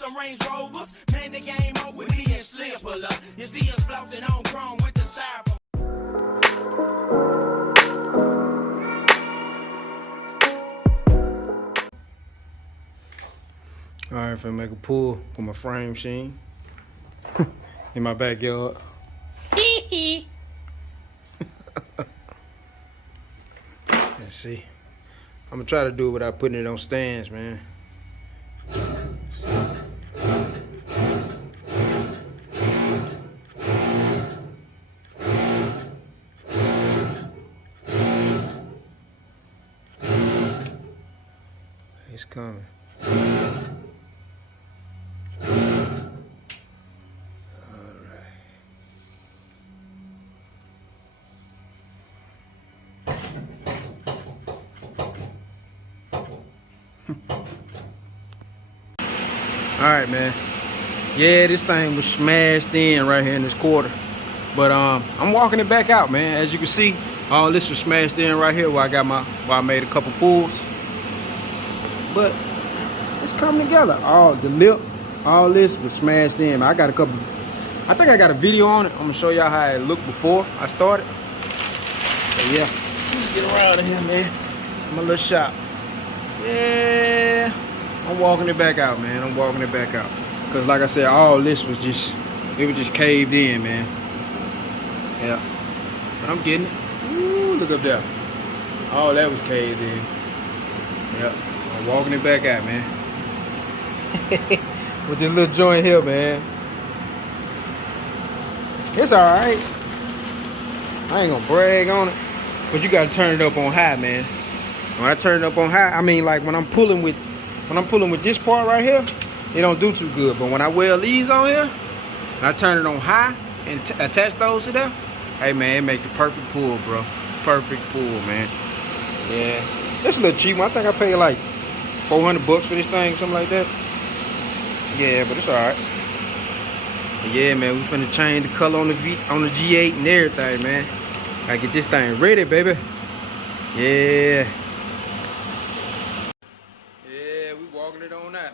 some Range Rovers. Man, the game over with me and Slipper. You see us flossing on chrome with the styrofoam. Alright, finna make a pull with my frame machine in my backyard. Let's see. I'm gonna try to do it without putting it on stands, man. It's coming. Alright, man. Yeah, this thing was smashed in right here in this quarter. But I'm walking it back out, man. As you can see, all this was smashed in right here where I made a couple pulls. But it's coming together. All the lip, all this was smashed in. I think I got a video on it. I'm gonna show y'all how it looked before I started. So yeah, let's get around here, man. My little shop. Yeah. I'm walking it back out, man. I'm walking it back out. Because like I said, all this was just caved in, man. Yeah. But I'm getting it. Ooh, look up there. All that was caved in. Yep. I'm walking it back out, man. With this little joint here, man. It's alright. I ain't gonna brag on it. But you gotta turn it up on high, man. When I turn it up on high, I mean like when I'm pulling with this part right here, it don't do too good. But when I weld these on here, and I turn it on high and attach those to them, hey man, it make the perfect pull, bro. Perfect pull, man. Yeah, it's a little cheap. I think I paid like $400 for this thing, something like that. Yeah, but it's alright. Yeah, man, we finna change the color on the G8 and everything, man. Gotta get this thing ready, baby. Yeah.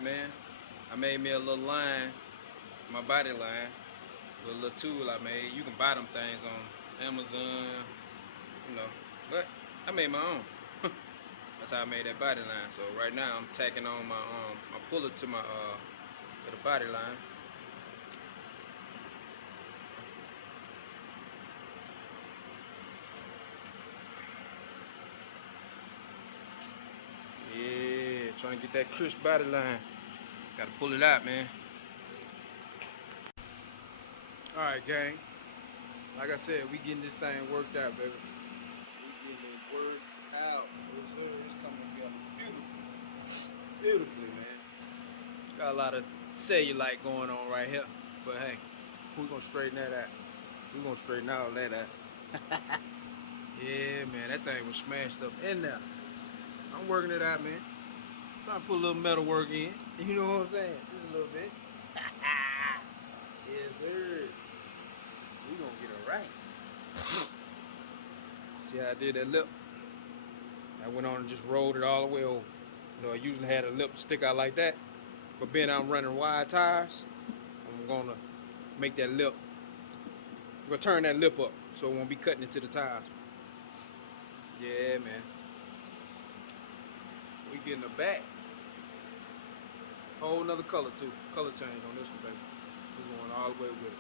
Man, I made me a little line, my body line, with a little tool I made. You can buy them things on Amazon, you know, but I made my own. That's how I made that body line. So right now I'm tacking on my puller to my to the body line. Yeah, trying to get that crisp body line. Gotta pull it out, man. Alright, gang. Like I said, we getting this thing worked out, baby. We getting it worked out. It's coming together beautifully. Beautifully, man. Got a lot of cellulite going on right here. But hey, we're gonna straighten that out. We're gonna straighten all that out. Yeah, man, that thing was smashed up in there. I'm working it out, man. Trying to put a little metal work in. You know what I'm saying? Just a little bit. Yes, sir. We gonna get it right. See how I did that lip? I went on and just rolled it all the way over. You know, I usually had a lip stick out like that. But being I'm running wide tires, I'm gonna make that lip. I'm gonna turn that lip up so it won't be cutting into the tires. Yeah, man. We getting the back. Whole nother color too. Color change on this one, baby. We're going all the way with it.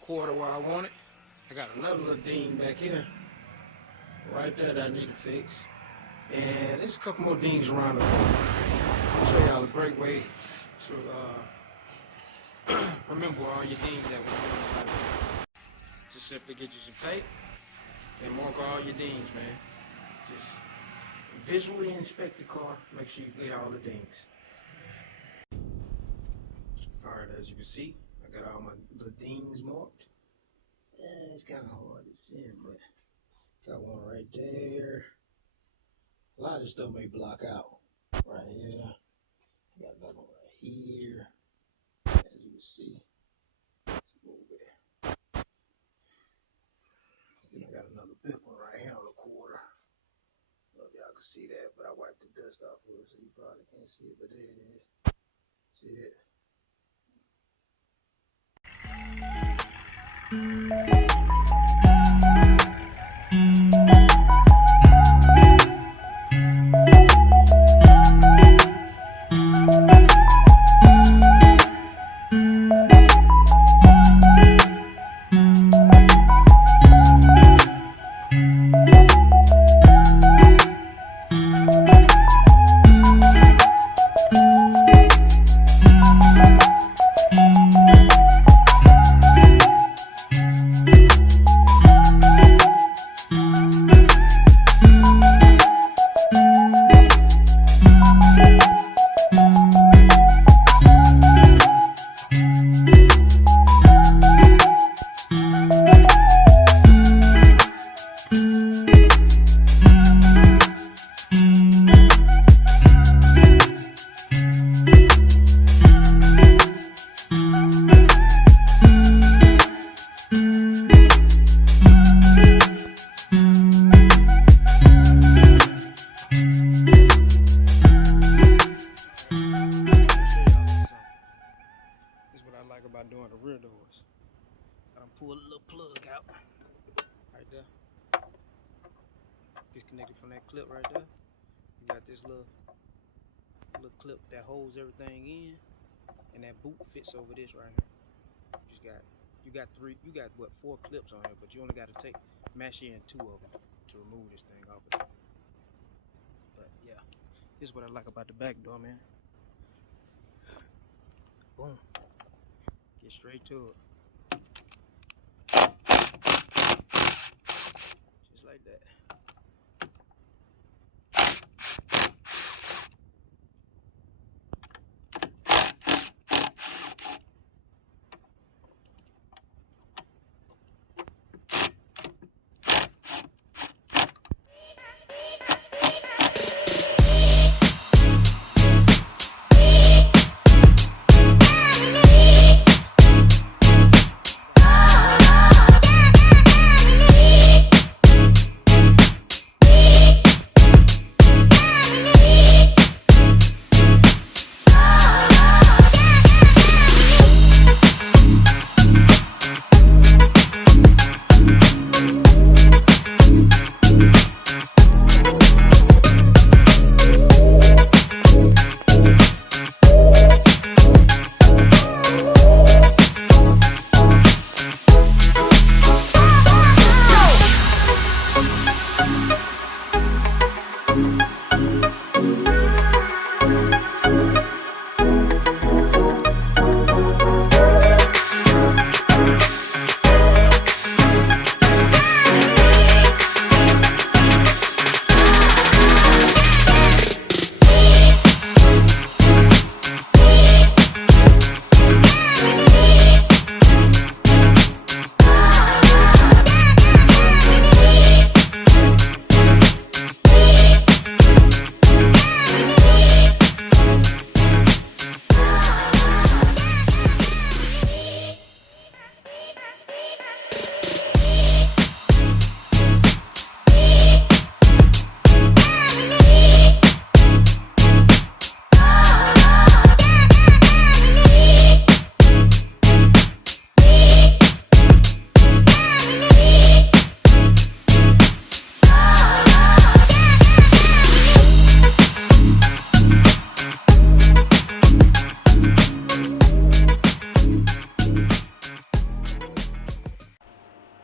Quarter where I want it. I got another little ding back here, right there that I need to fix. And there's a couple more dings around the corner. I'll show y'all a great way to remember all your dings that we just simply get you some tape and mark all your dings, man. Just visually inspect the car, make sure you get all the dings. Alright, as you can see, I got all my little dings marked. It's kind of hard to see, but got one right there. A lot of this stuff may block out. Right here. I got another one right here. As you can see. Let's move it. Then I got another big one right here on the quarter. I don't know if y'all can see that, but I wiped the dust off of it, so you probably can't see it, but there it is. See it? About doing the rear doors. I done pull a little plug out right there. Disconnected from that clip right there. You got this little clip that holds everything in, and that boot fits over this right here. You got what, 4 clips on here, but you only got to mash in 2 of them to remove this thing off of it. But yeah, this is what I like about the back door, man. Boom. Get straight to it. Just like that.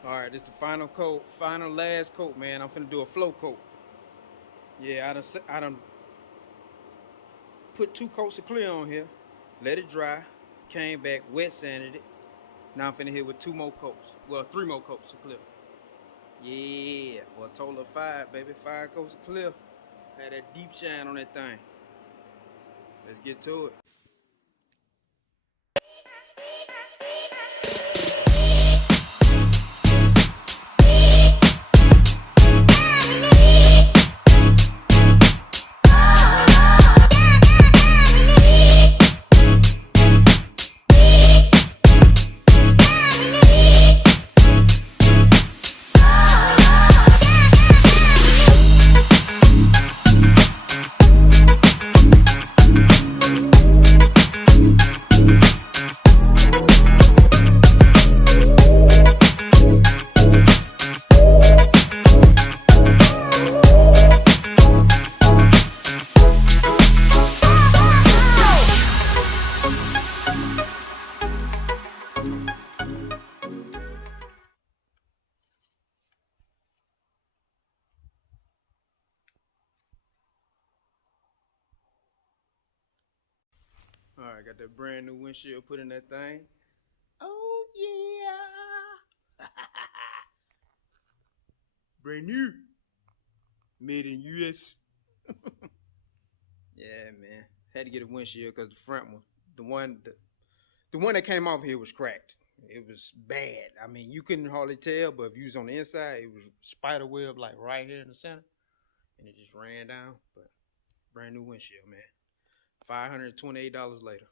Alright, this is the final coat, last coat, man. I'm finna do a flow coat. Yeah, I done put 2 coats of clear on here, let it dry, came back, wet sanded it. Now I'm finna hit with 2 more coats. Well, 3 more coats of clear. Yeah, for a total of 5, baby. 5 coats of clear. Had that deep shine on that thing. Let's get to it. All right, got that brand new windshield put in that thing. Oh yeah. Brand new. Made in US. Yeah, man. Had to get a windshield because the front one, the one that came off here was cracked. It was bad. I mean, you couldn't hardly tell, but if you was on the inside, it was spider web like right here in the center. And it just ran down. But brand new windshield, man. $528 later.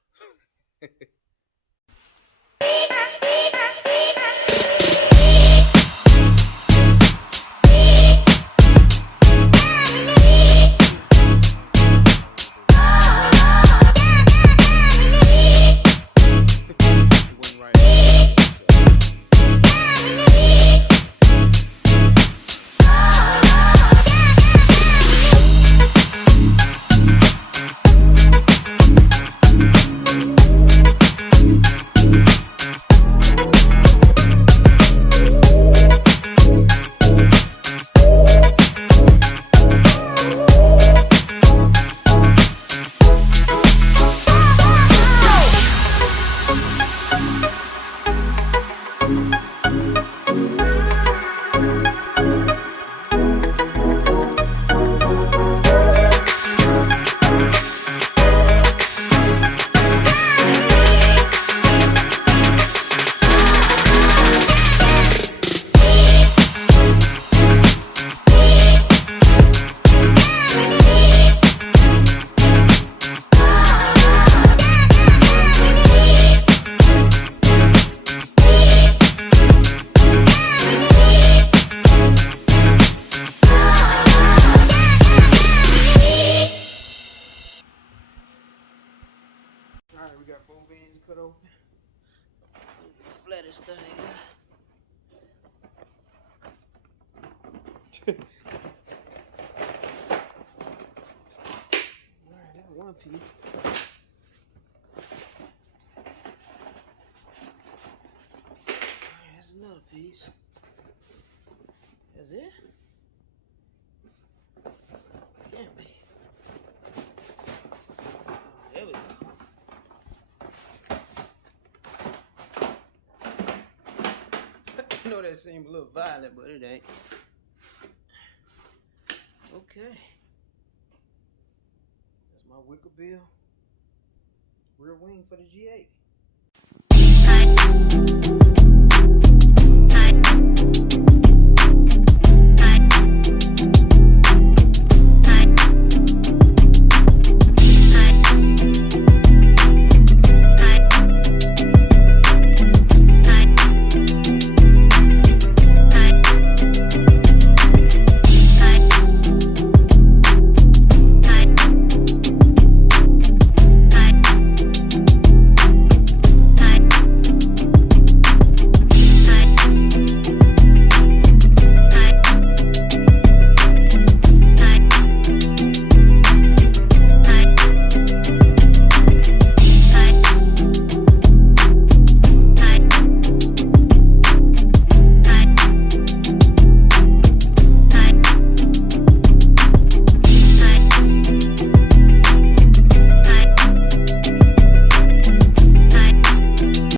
All right, we got both ends cut open. Flattest thing. All right, that's one piece. All right, that's another piece. That's it? Can't be. Oh, there we go. I know that seemed a little violent, but it ain't. Okay. That's my wicker bill rear wing for the G8.